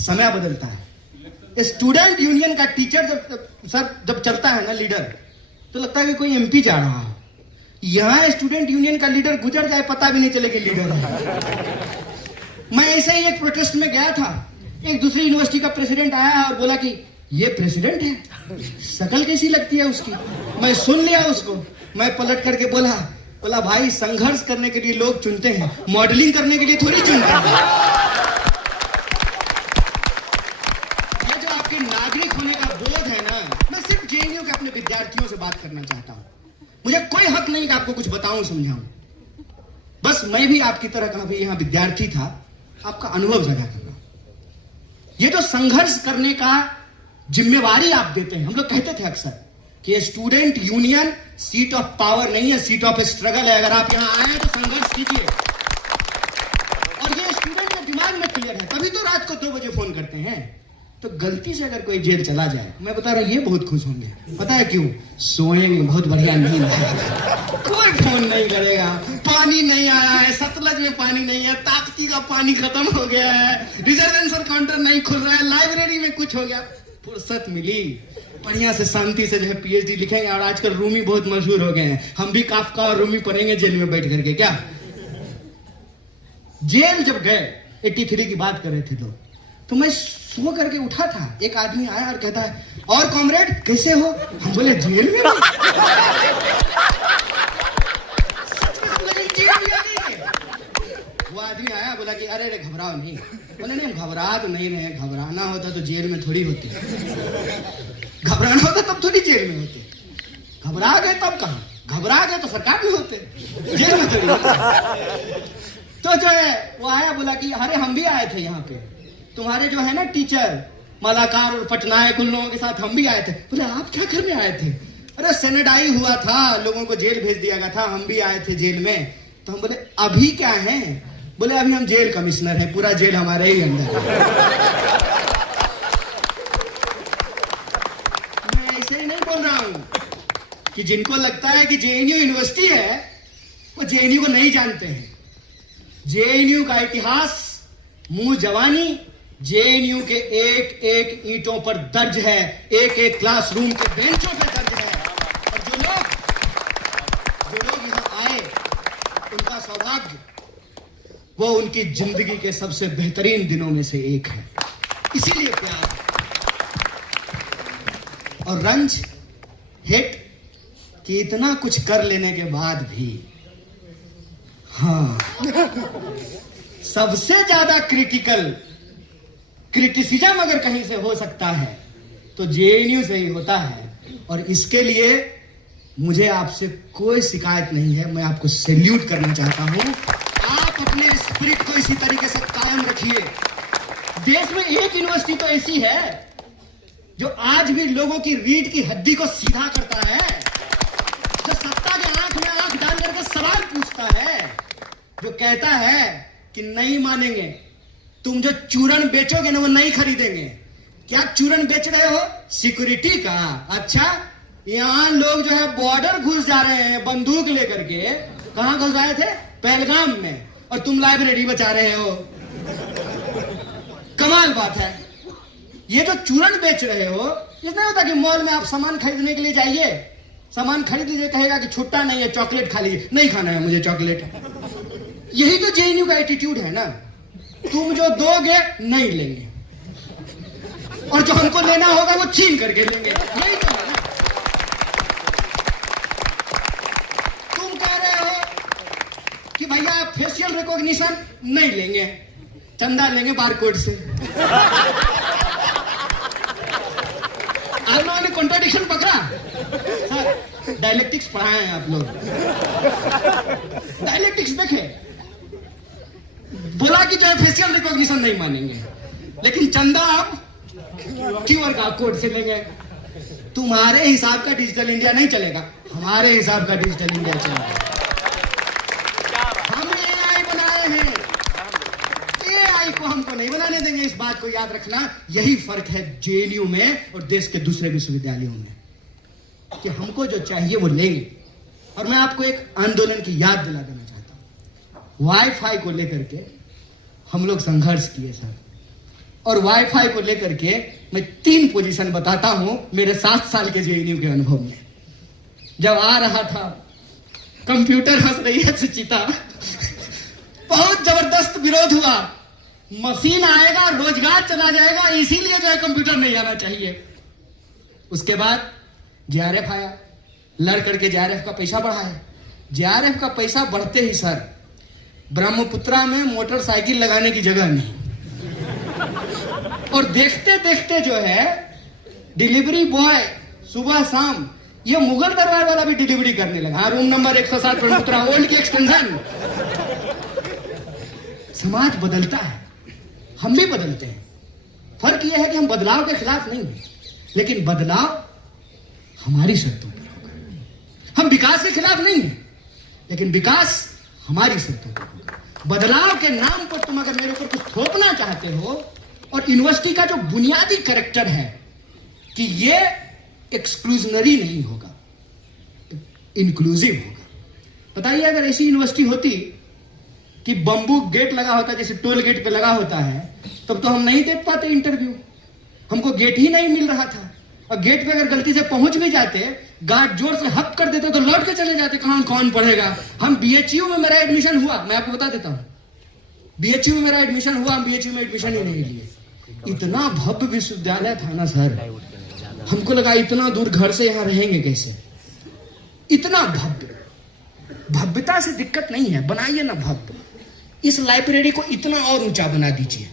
समय बदलता है। स्टूडेंट यूनियन का टीचर जब चलता है ना लीडर, तो लगता है कि कोई एमपी जा रहा है। यहां स्टूडेंट यूनियन का लीडर गुजर जाए पता भी नहीं चले कि लीडर है। मैं ऐसे ही एक प्रोटेस्ट में गया था। एक दूसरी यूनिवर्सिटी का प्रेसिडेंट आया और बोला कि ये प्रेसिडेंट है, शकल कैसी लगती है उसकी। मैं सुन लिया उसको। मैं पलट करके बोला भाई संघर्ष करने के लिए लोग चुनते हैं, मॉडलिंग करने के लिए थोड़ी चुनते हैं। ये जो आपके नागरिक होने का बोध है ना, मैं सिर्फ जेएनयू के अपने विद्यार्थियों से बात करना चाहता हूं। मुझे कोई हक नहीं कि आपको कुछ बताऊं समझाऊं। बस मैं भी आपकी तरह का भी यहां विद्यार्थी था, आपका अनुभव साझा कर रहा हूं। ये जो संघर्ष करने का जिम्मेवारी आप देते हैं, हम लोग कहते थे अक्सर कि student union seat of power नहीं है, सीट ऑफ स्ट्रगल है। अगर आप यहां आए तो संघर्ष कीजिए। और ये स्टूडेंट के दिमाग में क्लियर है, तभी तो रात को 2 बजे फोन करते हैं। तो गलती से अगर कोई जेल चला जाए, मैं बता रहा हूं ये बहुत खुश होंगे। पता है क्यों? सोएंगे, बहुत बढ़िया नींद है। कोई फोन नहीं करेगा। पानी नहीं आया है, सतलज में पानी नहीं है, ताप्ती का पानी खत्म हो गया है, रिजर्वेशन काउंटर नहीं खुल रहा है, लाइब्रेरी में कुछ हो गया, फुर्सत मिली, बढ़िया से शांति से जो है पीएचडी लिखेंगे। और आजकल रूमी बहुत मशहूर हो गए हैं, हम भी काफका और रूमी पढ़ेंगे जेल में बैठ करके। क्या जेल जब गए, 83 की बात कर रहे थे लोग, तो मैं सो करके उठा था। एक आदमी आया और कहता है, और कॉमरेड कैसे हो? हम बोले जेल में। वो आदमी आया, बोला कि अरे रे घबराओ नहीं। बोले नहीं घबरा तो नहीं रहे, घबराना होता तो जेल में थोड़ी होती, घबराना होता तब थोड़ी जेल में होते। घबरा गए तब कहां? घबरा गए तो सरकार में होते, जेल में थोड़ी होते। तो जो है वो आया, बोला कि अरे हम भी आए थे यहाँ पे, तुम्हारे जो है ना टीचर मालाकार और पटनायक, उन लोगों के साथ हम भी आए थे। बोले आप क्या करने आए थे? अरे सेनेटाइज हुआ था, लोगों को जेल भेज दिया गया था, हम भी आए थे जेल में। तो हम बोले अभी क्या है? बोले अभी हम जेल कमिश्नर हैं, पूरा जेल हमारे ही अंदर है। मैं ऐसे ही नहीं बोल रहा हूं कि जिनको लगता है कि जेएनयू यूनिवर्सिटी है, वो जेएनयू को नहीं जानते हैं। जेएनयू का इतिहास, मुंह जवानी जेएनयू के एक एक ईंटों पर दर्ज है, एक एक क्लासरूम के बेंचों पर दर्ज है। और जो लोग यहां आए, उनका सौभाग्य, वो उनकी जिंदगी के सबसे बेहतरीन दिनों में से एक है। इसीलिए प्यार और रंज, हिट कि इतना कुछ कर लेने के बाद भी, हाँ, सबसे ज्यादा क्रिटिसिज्म अगर कहीं से हो सकता है तो जेएनयू से ही होता है। और इसके लिए मुझे आपसे कोई शिकायत नहीं है। मैं आपको सैल्यूट करना चाहता हूं। आप अपने स्पिरिट को इसी तरीके से कायम रखिए। देश में एक यूनिवर्सिटी तो ऐसी है जो आज भी लोगों की रीढ़ की हड्डी को सीधा करता है, जो सत्ता के आंख में आंख डाल करके सवाल पूछता है, जो कहता है कि नहीं मानेंगे, तुम जो चूरन बेचोगे ना वो नहीं खरीदेंगे। क्या चूरन बेच रहे हो? सिक्योरिटी का। अच्छा, यहां लोग जो है बॉर्डर घुस जा रहे हैं बंदूक लेकर के। कहां घुस आए थे? पहलगाम में। और तुम लाइब्रेरी बचा रहे हो। कमाल बात है। ये जो चूरन बेच रहे हो, इसमें होता कि मॉल में आप सामान खरीदने के लिए जाइए, सामान खरीद लीजिए, कहेगा कि छुट्टा नहीं है, चॉकलेट खा लीजिए। नहीं खाना है मुझे चॉकलेट। यही तो जेएनयू का एटीट्यूड है ना। तुम जो दोगे नहीं लेंगे, और जो हमको लेना होगा वो छीन करके लेंगे। यही तो है ना। तुम कह रहे हो कि भैया फेशियल रिकॉग्निशन नहीं लेंगे, चंदा लेंगे बारकोड से। आप लोगों ने कॉन्ट्राडिक्शन पकड़ा। डायलेक्टिक्स पढ़ाए हैं आप लोग। डायलेक्टिक्स देखे, बोला कि जो है फेशियल रिकॉग्निशन नहीं मानेंगे, लेकिन चंदा आप क्यूआर का कोड से लेंगे। तुम्हारे हिसाब का डिजिटल इंडिया नहीं चलेगा, हमारे हिसाब का डिजिटल इंडिया चलेगा। हम एआई बनाए हैं, एआई को हमको नहीं बनाने देंगे। इस बात को याद रखना। यही फर्क है जेएनयू में और देश के दूसरे विश्वविद्यालयों में, कि हमको जो चाहिए वो लेंगे। और मैं आपको एक आंदोलन की याद दिला देना चाहता हूं। वाईफाई को लेकर के हम लोग संघर्ष किए सर, और वाईफाई को लेकर के मैं 3 पोजीशन बताता हूं मेरे 7 साल के जेएनयू के अनुभव में। जब आ रहा था, कंप्यूटर हंस रही है सुचिता, बहुत जबरदस्त विरोध हुआ। मशीन आएगा, रोजगार चला जाएगा, इसीलिए जो है कंप्यूटर नहीं आना चाहिए। उसके बाद जेआरएफ आया, लड़ करके जेआरएफ का पैसा बढ़ाया। जेआरएफ का पैसा बढ़ते ही सर ब्रह्मपुत्रा में मोटरसाइकिल लगाने की जगह नहीं, और देखते देखते जो है डिलीवरी बॉय सुबह शाम ये मुगल दरबार वाला भी डिलीवरी करने लगा। रूम नंबर 160 ब्रह्मपुत्रा ओल्ड की एक्सटेंशन। समाज बदलता है, हम भी बदलते हैं। फर्क यह है कि हम बदलाव के खिलाफ नहीं हैं, लेकिन बदलाव हमारी शर्तों पर होगा। हम विकास के खिलाफ नहीं हैं, लेकिन विकास हमारी शर्तों पर होगा। बदलाव के नाम पर तुम अगर मेरे ऊपर कुछ थोपना चाहते हो, और यूनिवर्सिटी का जो बुनियादी कैरेक्टर है कि ये एक्सक्लूजनरी नहीं होगा, इंक्लूसिव होगा। बताइए अगर ऐसी यूनिवर्सिटी होती कि बंबू गेट लगा होता, जैसे टोल गेट पे लगा होता है, तब तो हम नहीं दे पाते इंटरव्यू। हमको गेट ही नहीं मिल रहा था, और गेट पे अगर गलती से पहुंच भी जाते, गार्ड जोर से हप कर देते तो लौट के चले जाते, कौन पढ़ेगा। हम बीएचयू में मेरा एडमिशन हुआ, मैं आपको बता देता हूं, बीएचयू में मेरा एडमिशन हुआ, हम बीएचयू में एडमिशन ही नहीं लिए। इतना भव्य विश्वविद्यालय था ना सर, हमको लगा इतना दूर घर से यहां रहेंगे कैसे। इतना भव्य, भव्यता से दिक्कत नहीं है, बनाइए ना भव्य। इस लाइब्रेरी को इतना और ऊंचा बना दीजिए,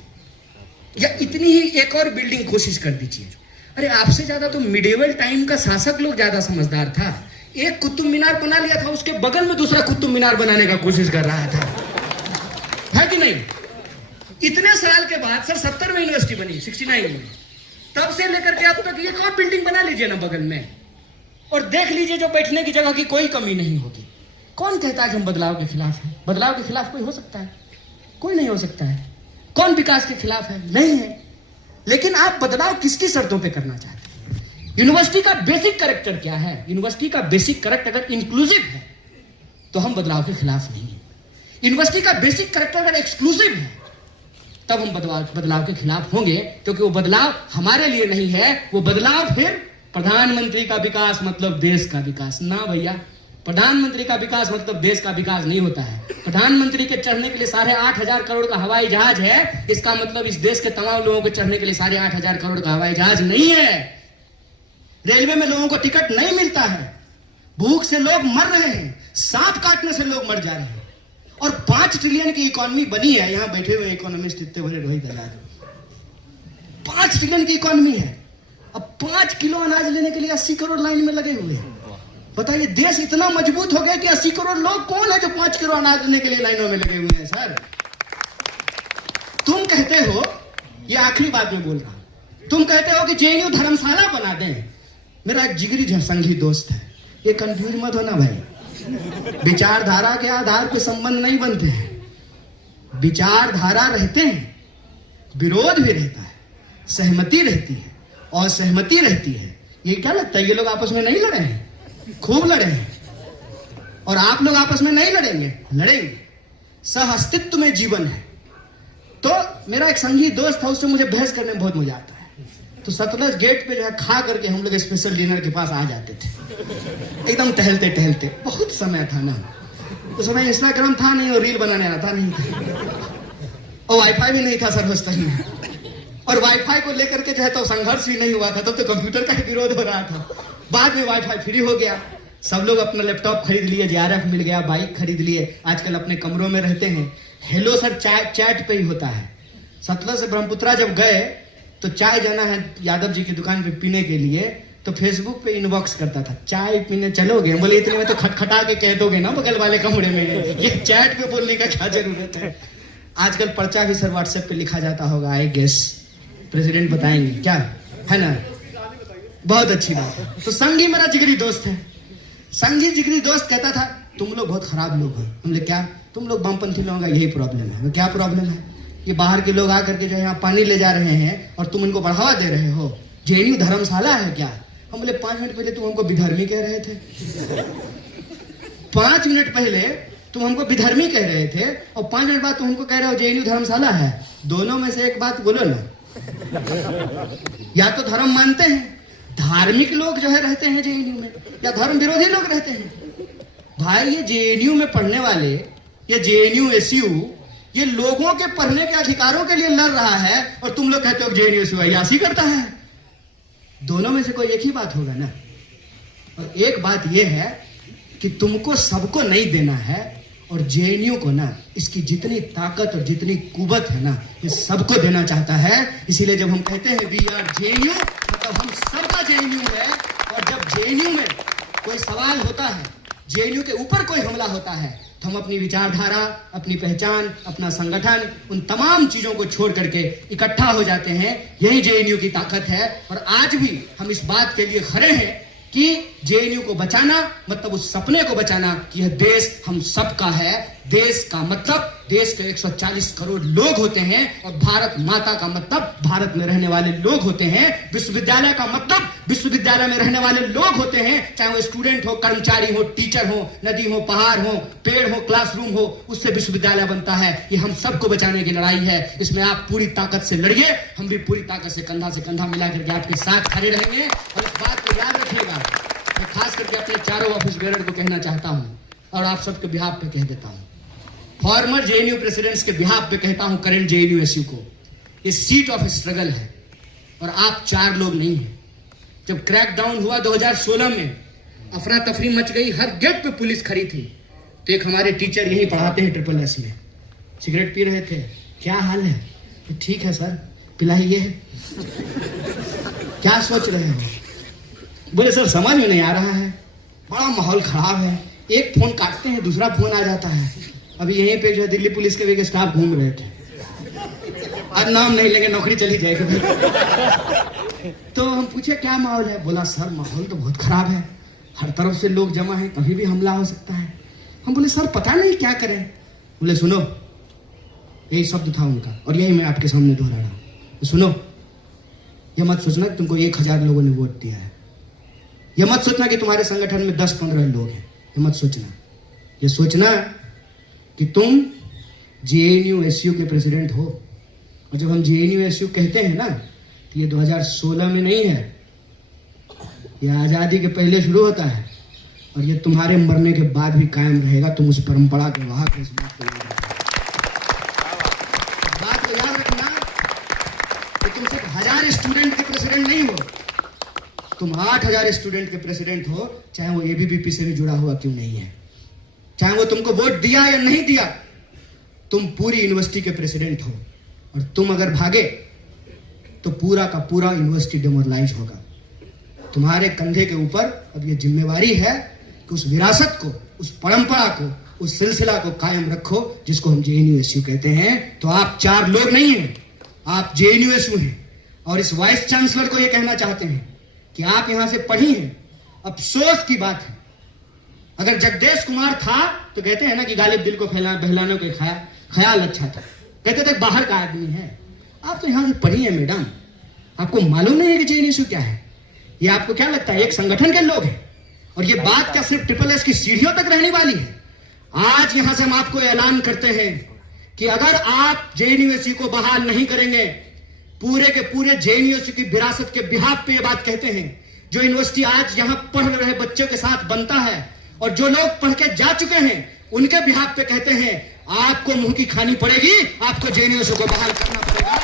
या इतनी ही एक और बिल्डिंग कोशिश कर दीजिए। अरे आपसे ज्यादा तो मिडिवल टाइम का शासक लोग ज्यादा समझदार था। एक कुतुब मीनार बना लिया था, उसके बगल में दूसरा कुतुब मीनार बनाने का कोशिश कर रहा था, है कि नहीं। इतने साल के बाद सर 70 में यूनिवर्सिटी बनी, 69 में, तब से लेकर के अब तक एक और बिल्डिंग बना लीजिए ना बगल में, और देख लीजिए जो बैठने की जगह की कोई कमी नहीं होगी। कौन कहता है कि हम बदलाव के खिलाफ हैं? बदलाव के खिलाफ कोई हो सकता है? कोई नहीं हो सकता है। कौन विकास के खिलाफ है? नहीं है। लेकिन आप बदलाव किसकी शर्तों पे करना चाहते हैं? यूनिवर्सिटी का बेसिक कैरेक्टर क्या है? यूनिवर्सिटी का बेसिक कैरेक्टर अगर इंक्लूसिव है तो हम बदलाव के खिलाफ नहीं है। यूनिवर्सिटी का बेसिक कैरेक्टर अगर एक्सक्लूसिव है तब हम बदलाव के खिलाफ होंगे, क्योंकि वो बदलाव हमारे लिए नहीं है। वो बदलाव फिर प्रधानमंत्री का विकास मतलब देश का विकास ना भैया। प्रधानमंत्री का विकास मतलब देश का विकास नहीं होता है। प्रधानमंत्री के चढ़ने के लिए 8,500 करोड़ का हवाई जहाज है, इसका मतलब इस देश के तमाम लोगों को चढ़ने के लिए 8,500 करोड़ का हवाई जहाज नहीं है। रेलवे में लोगों को टिकट नहीं मिलता है, भूख से लोग मर रहे हैं, सांप काटने से लोग मर जा रहे हैं, और 5 ट्रिलियन की इकोनॉमी बनी है। यहां बैठे हुए इकोनॉमिस्ट इतने बड़े रोहित आजाद, 5 ट्रिलियन की इकोनॉमी है। अब 5 किलो अनाज लेने के लिए 80 करोड़ लाइन में लगे हुए हैं। बताइए देश इतना मजबूत हो गया कि 80 करोड़ लोग कौन है जो 5 किलो अनाज लेने के लिए लाइनों में लगे हुए हैं। सर तुम कहते हो, ये आखिरी बात में बोल रहा हूं, तुम कहते हो कि जेएनयू धर्मशाला बना दें। मेरा एक जिगरी संगी दोस्त है, ये कंफ्यूज मत होना भाई, विचारधारा के आधार पर संबंध नहीं बनते हैं। विचारधारा रहते हैं, विरोध भी रहता है, सहमति रहती है, और सहमति रहती है। ये क्या लगता है ये लोग आपस में नहीं लड़े हैं? खूब लड़े हैं। और आप लोग आपस में नहीं लड़ेंगे? लड़ेंगे। सह अस्तित्व में जीवन है। तो मेरा एक संगी दोस्त था, उससे मुझे बहस करने में बहुत मजा आता है। तो सतलज गेट पे जो है खा करके हम लोग स्पेशल डिनर के पास आ जाते थे, एकदम टहलते टहलते। बहुत समय था ना, उस समय इंस्टाग्राम था नहीं और रील बनाने आता नहीं था, और वाईफाई भी नहीं था सर हॉस्टल में। और वाईफाई को लेकर के जो है तो संघर्ष भी नहीं हुआ था, तब तो कंप्यूटर का ही विरोध हो रहा था। बाद में वाईफाई फ्री हो गया, सब लोग अपना लैपटॉप खरीद लिए, जेआरएफ मिल गया, बाइक खरीद लिए, आजकल अपने कमरों में रहते हैं। हेलो सर चैट पे ही होता है। सतलज से ब्रह्मपुत्रा जब गए तो चाय जाना है यादव जी की दुकान पे पीने के लिए, तो फेसबुक पे इनबॉक्स करता था, चाय पीने चलोगे? बोले इतने में तो खटखटा के कह दोगे ना बगल वाले कमरे में, ये चैट पे बोलने का क्या जरूरत है। आजकल पर्चा भी सर व्हाट्सएप पे लिखा जाता होगा, आई गेस प्रेसिडेंट बताएंगे क्या, है ना? बहुत अच्छी बात है। तो संगी मेरा जिगरी दोस्त है, संगी जिगरी दोस्त कहता था तुम लोग बहुत खराब लोग हो। हमने क्या? तुम लोग वामपंथी लोगों का यही प्रॉब्लम है। क्या प्रॉब्लम है? ये बाहर के लोग आकर के जो यहाँ पानी ले जा रहे हैं और तुम इनको बढ़ावा दे रहे हो। जेएनयू धर्मशाला है क्या? हम बोले 5 मिनट पहले तुम हमको विधर्मी कह रहे थे। 5 मिनट पहले तुम हमको विधर्मी कह रहे थे और 5 मिनट बाद तुम हमको कह रहे हो जेएनयू धर्मशाला है। दोनों में से एक बात बोलो ना। या तो धर्म मानते हैं, धार्मिक लोग जो है रहते हैं जेएनयू में, या धर्म विरोधी लोग रहते हैं। भाई ये जेएनयू में पढ़ने वाले, ये जेएनयू एसयू, ये लोगों के पढ़ने के अधिकारों के लिए लड़ रहा है और तुम लोग कहते हो जेएनयू एसयू अय्याशी करता है। दोनों में से कोई एक ही बात होगा ना। और एक बात यह है कि तुमको सबको नहीं देना है, और जेएनयू को ना इसकी जितनी ताकत और जितनी कुवत है ना, ये सबको देना चाहता है। इसीलिए जब हम कहते हैं वी आर जेएनयू, मतलब हम सबका जेएनयू है। और जब जेएनयू में कोई सवाल होता है, जेएनयू के ऊपर कोई हमला होता है, तो हम अपनी विचारधारा, अपनी पहचान, अपना संगठन, उन तमाम चीजों को छोड़ करके इकट्ठा हो जाते हैं। यही जेएनयू की ताकत है। और आज भी हम इस बात के लिए खड़े हैं कि जेएनयू को बचाना मतलब उस सपने को बचाना कि यह देश हम सबका है। देश का मतलब देश के 140 करोड़ लोग होते हैं, और भारत माता का मतलब भारत में रहने वाले लोग होते हैं। विश्वविद्यालय का मतलब विश्वविद्यालय में रहने वाले लोग होते हैं, चाहे वो स्टूडेंट हो, कर्मचारी हो, टीचर हो, नदी हो, पहाड़ हो, पेड़ हो, क्लासरूम हो, उससे विश्वविद्यालय बनता है। ये हम सबको बचाने की लड़ाई है। इसमें आप पूरी ताकत से लड़िए, हम भी पूरी ताकत से कंधा मिला करके आपके साथ खड़े रहेंगे। और इस बात को याद रखिएगा, मैं खास करके अपने चारों ऑफिस बेरर को कहना चाहता हूं, और आप सबके बिहाफ पे कह देता हूं, फॉर्मर जेएनयू प्रेसिडेंट्स के बिहाफ पे कहता हूं, करंट जेएनयू एसयू को, ये सीट ऑफ स्ट्रगल है और आप 4 लोग नहीं हैं। जब क्रैकडाउन हुआ 2016 में, अफरा तफरी मच गई, हर गेट पे पुलिस खड़ी थी, तो एक हमारे टीचर यही पढ़ाते हैं SSS में, सिगरेट पी रहे थे। क्या हाल है? तो ठीक है सर, पिलाइए। क्या सोच रहे हो? बोले सर समझ में नहीं आ रहा है, बड़ा माहौल खराब है। एक फोन काटते हैं, दूसरा फोन आ जाता है। अभी यहीं पे जो है दिल्ली पुलिस के भी स्टाफ घूम रहे थे, आज नाम नहीं लेंगे, नौकरी चली जाएगी। तो हम पूछे क्या माहौल है? बोला सर माहौल तो बहुत खराब है, हर तरफ से लोग जमा है, कभी भी हमला हो सकता है। हम बोले सर पता नहीं क्या करें। बोले सुनो, यही शब्द था उनका और यही मैं आपके सामने दोहरा रहा हूं। सुनो, ये मत सोचना कि तुमको 1000 लोगों ने वोट दिया है, ये मत सोचना कि तुम्हारे संगठन में 10-15 लोग हैं, ये मत सोचना। ये सोचना कि तुम जेएनयू एसयू के प्रेसिडेंट हो। और जब हम जेएनयू एसयू कहते हैं ना, तो ये 2016 में नहीं है, ये आजादी के पहले शुरू होता है और ये तुम्हारे मरने के बाद भी कायम रहेगा। तुम उस परंपरा के वाहक, इस बात को याद रखना कि तुम सिर्फ 1000 स्टूडेंट के प्रेसिडेंट नहीं हो, तुम 8000 स्टूडेंट के प्रेसिडेंट हो, चाहे वो एबीवीपी से भी जुड़ा हुआ क्यों नहीं है, चाहे वो तुमको वोट दिया या नहीं दिया, तुम पूरी यूनिवर्सिटी के प्रेसिडेंट हो। और तुम अगर भागे तो पूरा का पूरा यूनिवर्सिटी डिमोरलाइज होगा। तुम्हारे कंधे के ऊपर अब ये जिम्मेवारी है कि उस विरासत को, उस परंपरा को, उस सिलसिला को कायम रखो जिसको हम जेएनयू एसयू कहते हैं। तो आप 4 लोग नहीं हैं, आप जेएनयू एसयू हैं। और इस वाइस चांसलर को ये कहना चाहते हैं कि आप यहां से पढ़ी हैं। अफसोस की बात है, अगर जगदेश कुमार था तो कहते हैं ना कि गालिब दिल को बहलाने के ख्याल अच्छा था, कहते थे बाहर का आदमी है। आप तो यहां से पढ़ी है मैडम, आपको मालूम नहीं है कि जेएनयू क्या है? ये आपको क्या लगता है एक संगठन के लोग हैं? और ये बात क्या सिर्फ SSS की सीढ़ियों तक रहने वाली है? आज यहां से हम आपको ऐलान करते हैं कि अगर आप जेएनयू को बहाल नहीं करेंगे, पूरे के पूरे जेएनयू की विरासत के बिहाफ पे ये बात कहते हैं। जो यूनिवर्सिटी आज यहां पढ़ रहे बच्चों के साथ बनता है और जो लोग पढ़ के जा चुके हैं उनके बिहाफ पे कहते हैं आपको मुंह की खानी पड़ेगी, आपको जेएनयू को बहाल करना पड़ेगा।